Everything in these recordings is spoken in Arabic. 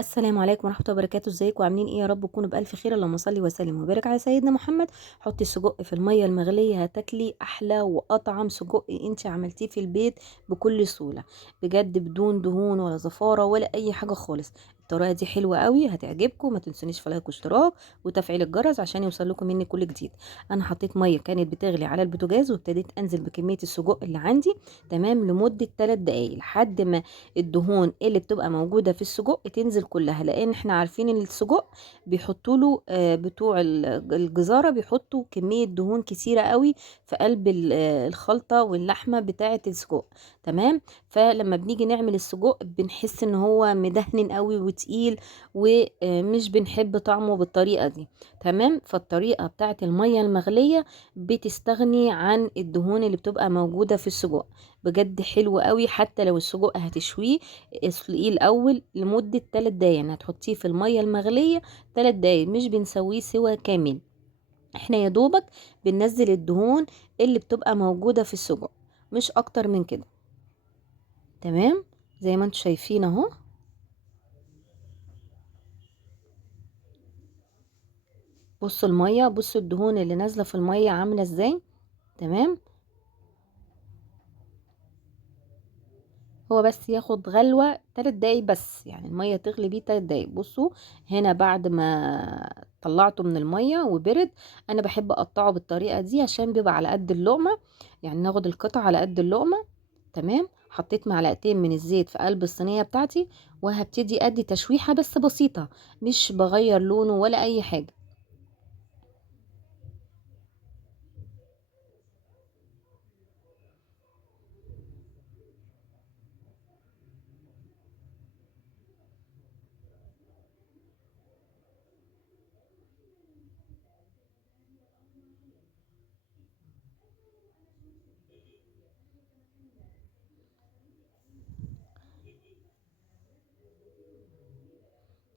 السلام عليكم ورحمة الله وبركاته، ازيكم عاملين ايه؟ يا رب تكونوا بألف خير. اللهم صل وسلم وبارك على سيدنا محمد. حطي السجق في المية المغلية هتاكلي أحلى وأطعم سجق انت عملتيه في البيت بكل سهولة، بجد بدون دهون ولا زفارة ولا أي حاجة خالص. الطريقة دي حلوة قوي هتعجبكم، ما تنسونيش في لايك واشتراك وتفعيل الجرس عشان يوصل لكم مني كل جديد. أنا حطيت مية كانت بتغلي على البوتاجاز وابتديت أنزل بكمية السجق اللي عندي، تمام، لمدة 3 دقايق لحد ما الدهون اللي بتبقى موجودة في السجق تنزل كلها، لان احنا عارفين ان السجق بيحطوا له بتوع الجزارة بيحطوا كمية دهون كتيرة قوي في قلب الخلطة واللحمة بتاعة السجق، تمام. فلما بنيجي نعمل السجق بنحس ان هو مدهن قوي وتقيل، ومش بنحب طعمه بالطريقة دي، تمام. فالطريقة بتاعة المية المغلية بتستغني عن الدهون اللي بتبقى موجودة في السجق، بجد حلو قوي. حتى لو السجق هتشويه اسلقيه الاول لمده 3 دقايق، يعني هتحطيه في الميه المغليه 3 دقايق، مش بنسويه سوا كامل، احنا يا دوبك بننزل الدهون اللي بتبقى موجوده في السجق، مش اكتر من كده، تمام. زي ما انتم شايفين اهو. بصوا الميه، بصوا الدهون اللي نازله في الميه عامله ازاي، تمام. هو بس ياخد غلوة 3 دقايق بس، يعني المية تغلي بيه 3 دقايق. بصوا هنا بعد ما طلعته من المية وبرد، انا بحب اقطعه بالطريقة دي عشان بيبقى على قد اللقمة، يعني ناخد القطع على قد اللقمة، تمام. حطيت معلقتين من الزيت في قلب الصينية بتاعتي، وهبتدي ادي تشويحة بس بسيطة، مش بغير لونه ولا اي حاجة.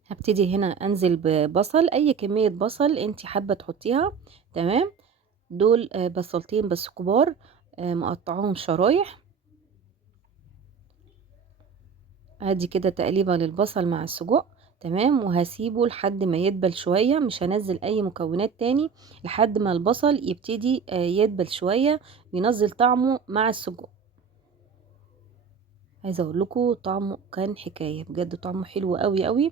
هبتدي هنا انزل ببصل، اي كمية بصل انت حابة تحطيها، تمام. دول بصلتين بس كبار، مقطعاهم شرايح. ادي كده تقليبه للبصل مع السجق، تمام. وهسيبه لحد ما يدبل شوية، مش هنزل اي مكونات تاني لحد ما البصل يبتدي يدبل شوية، ينزل طعمه مع السجق. عايزه اقول لكم طعمه كان حكاية، بجد طعمه حلو قوي قوي.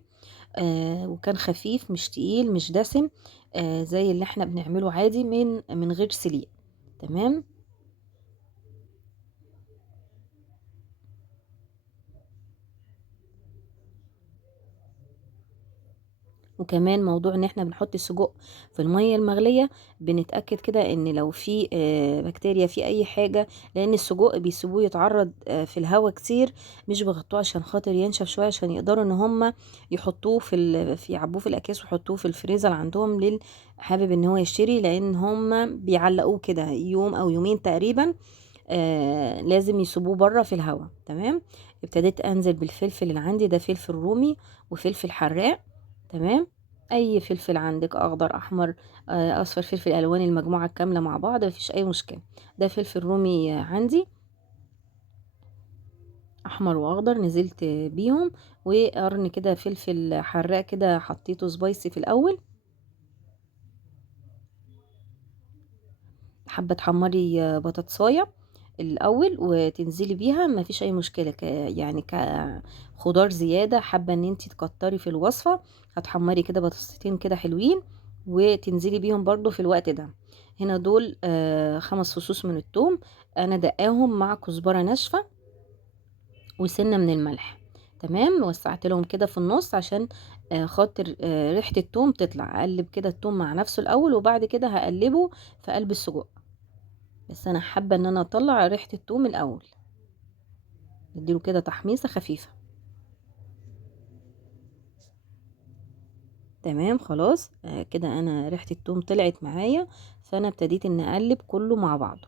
وكان خفيف، مش تقيل مش دسم، زي اللي احنا بنعمله عادي من غير سليق، تمام. وكمان موضوع ان احنا بنحط السجق في المية المغلية، بنتأكد كده ان لو في بكتيريا في اي حاجة، لان السجق بيسيبوه يتعرض في الهواء كتير، مش بيغطوه عشان خاطر ينشف شوية، عشان يقدروا ان هم يحطوه يعبوه في الاكياس ويحطوه في الفريزر عندهم حابب ان هو يشتري، لان هم بيعلقوه كده يوم او يومين تقريبا، لازم يسيبوه بره في الهواء، تمام. ابتديت انزل بالفلفل اللي عندي، ده فلفل رومي وفلفل حراق، تمام. اي فلفل عندك، اخضر احمر اصفر، فلفل الوان المجموعه الكامله مع بعض مفيش اي مشكله. ده فلفل رومي عندي، احمر واخضر نزلت بيهم، وقرن كده فلفل حراق كده حطيته سبايسي في الاول. حابه تحمري بطاطسايه الاول وتنزلي بيها، ما فيش اي مشكله، يعني كخضار زياده، حابه ان انت تكتري في الوصفه، هتحمري كده بطاطستين كده حلوين وتنزلي بيهم برضو في الوقت ده. هنا دول 5 فصوص من الثوم، انا دقاهم مع كزبره ناشفه وسنه من الملح، تمام. وسعت لهم كده في النص عشان خاطر ريحه الثوم تطلع. اقلب كده الثوم مع نفسه الاول، وبعد كده هقلبه في قلب السجق، بس انا حابه ان انا اطلع ريحه الثوم الاول، نديله كده تحميصه خفيفه، تمام. خلاص كده انا ريحه الثوم طلعت معايا، فانا ابتديت ان اقلب كله مع بعضه.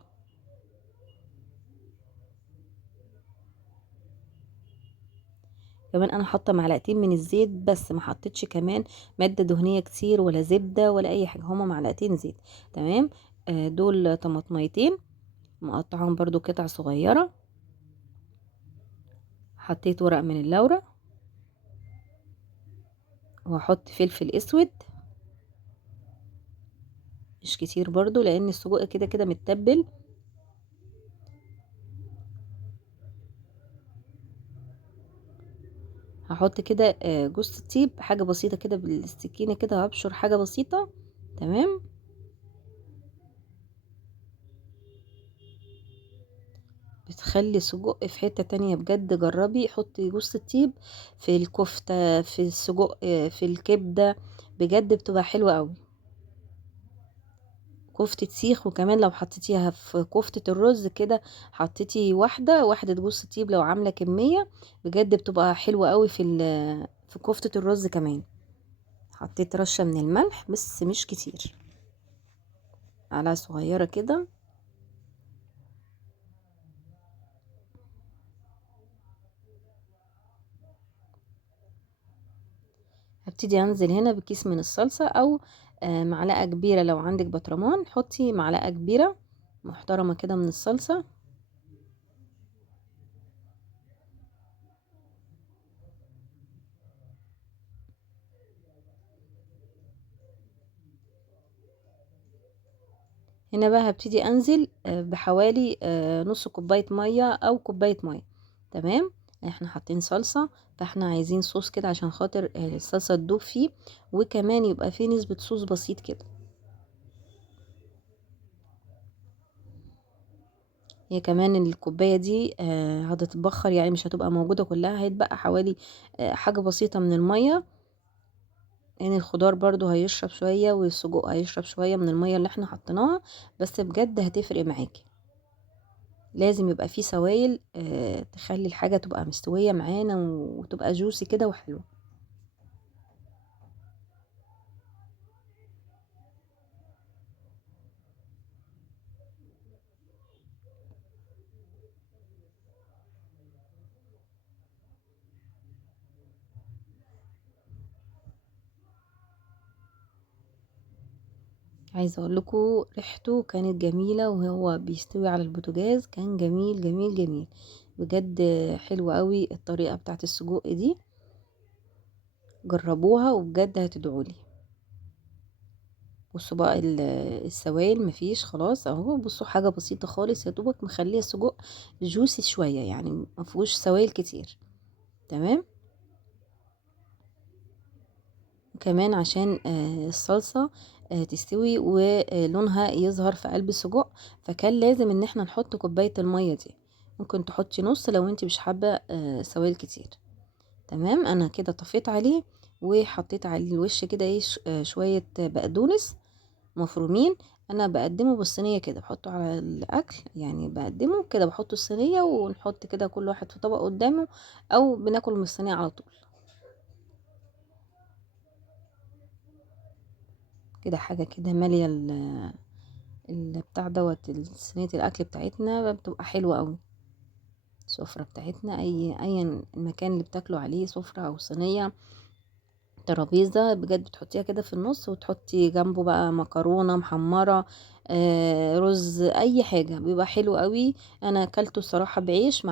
كمان انا حاطه معلقتين من الزيت بس، ما حطيتش كمان ماده دهنيه كتير ولا زبده ولا اي حاجه، هما معلقتين زيت، تمام. دول طماطميتين مقطعهم برضو قطع صغيره، حطيت ورق من اللورة، وهحط فلفل اسود مش كتير برضو لان السجق كده كده متبل. هحط كده جوز الطيب، حاجة بسيطة كده بالسكينة كده، هبشر حاجة بسيطة. تمام. بتخلي السجق في حتة تانية بجد، جربي حطي جوز الطيب في الكفتة، في السجق، في الكبدة، بجد بتبقى حلوة قوي. كفتة سيخ، وكمان لو حطيتيها في كفتة الرز كده، حطيتي واحدة جوز الطيب لو عاملة كمية، بجد بتبقى حلوة قوي في كفتة الرز كمان. حطيت رشة من الملح بس مش كتير، معلقة صغيرة كده. هبتدي انزل هنا بكيس من الصلصة، او معلقة كبيرة لو عندك برطمان، حطي معلقة كبيرة محترمة كده من الصلصة. هنا بقى هبتدي انزل بحوالي نص كوباية مية او كوباية مية. تمام. احنا حاطين صلصة، فاحنا عايزين صوص كده عشان خاطر الصلصة تدوب فيه، وكمان يبقى فيه نسبة صوص بسيط كده. هي كمان الكوباية دي هتتبخر، يعني مش هتبقى موجودة كلها، هيتبقى حوالي حاجة بسيطة من المية. يعني الخضار برضو هيشرب شوية، والسجق هيشرب شوية من المية اللي احنا حطيناها، بس بجد هتفرق معاكي. لازم يبقى فيه سوائل تخلي الحاجة تبقى مستوية معانا وتبقى جوسي كده وحلوة. عايزة اقول لكم ريحته كانت جميلة، وهو بيستوي على البوتاجاز كان جميل جميل جميل بجد. حلوة قوي الطريقة بتاعت السجق دي، جربوها وبجد هتدعولي. بصوا بقى السوائل مفيش خلاص اهو، بصوا حاجة بسيطة خالص يا دوبك مخليه السجق جوسي شوية، يعني مفيهوش سوائل كتير. تمام. وكمان عشان الصلصة تستوي ولونها يظهر في قلب السجق، فكان لازم ان احنا نحط كوباية المية دي. ممكن تحطي نص لو انت مش حابة سوائل كتير. تمام. انا كده طفيت عليه، وحطيت عليه الوش كده ايه شوية بقدونس مفرومين. انا بقدمه بالصينيه كده، بحطه على الاكل، يعني بقدمه كده بحطه الصينيه، ونحط كده كل واحد في طبق قدامه، او بناكل من الصينيه على طول. كده حاجه كده ماليه البتاع دوت صينيه الاكل بتاعتنا بتبقى حلوه قوي. السفره بتاعتنا ايا المكان اللي بتاكلوا عليه، سفره او صينيه، ترابيزة، بجد بتحطيها كده في النص، وتحطي جنبه بقى مكرونة محمرة، رز، اي حاجة، بيبقى حلو قوي. انا اكلته الصراحة بعيش مع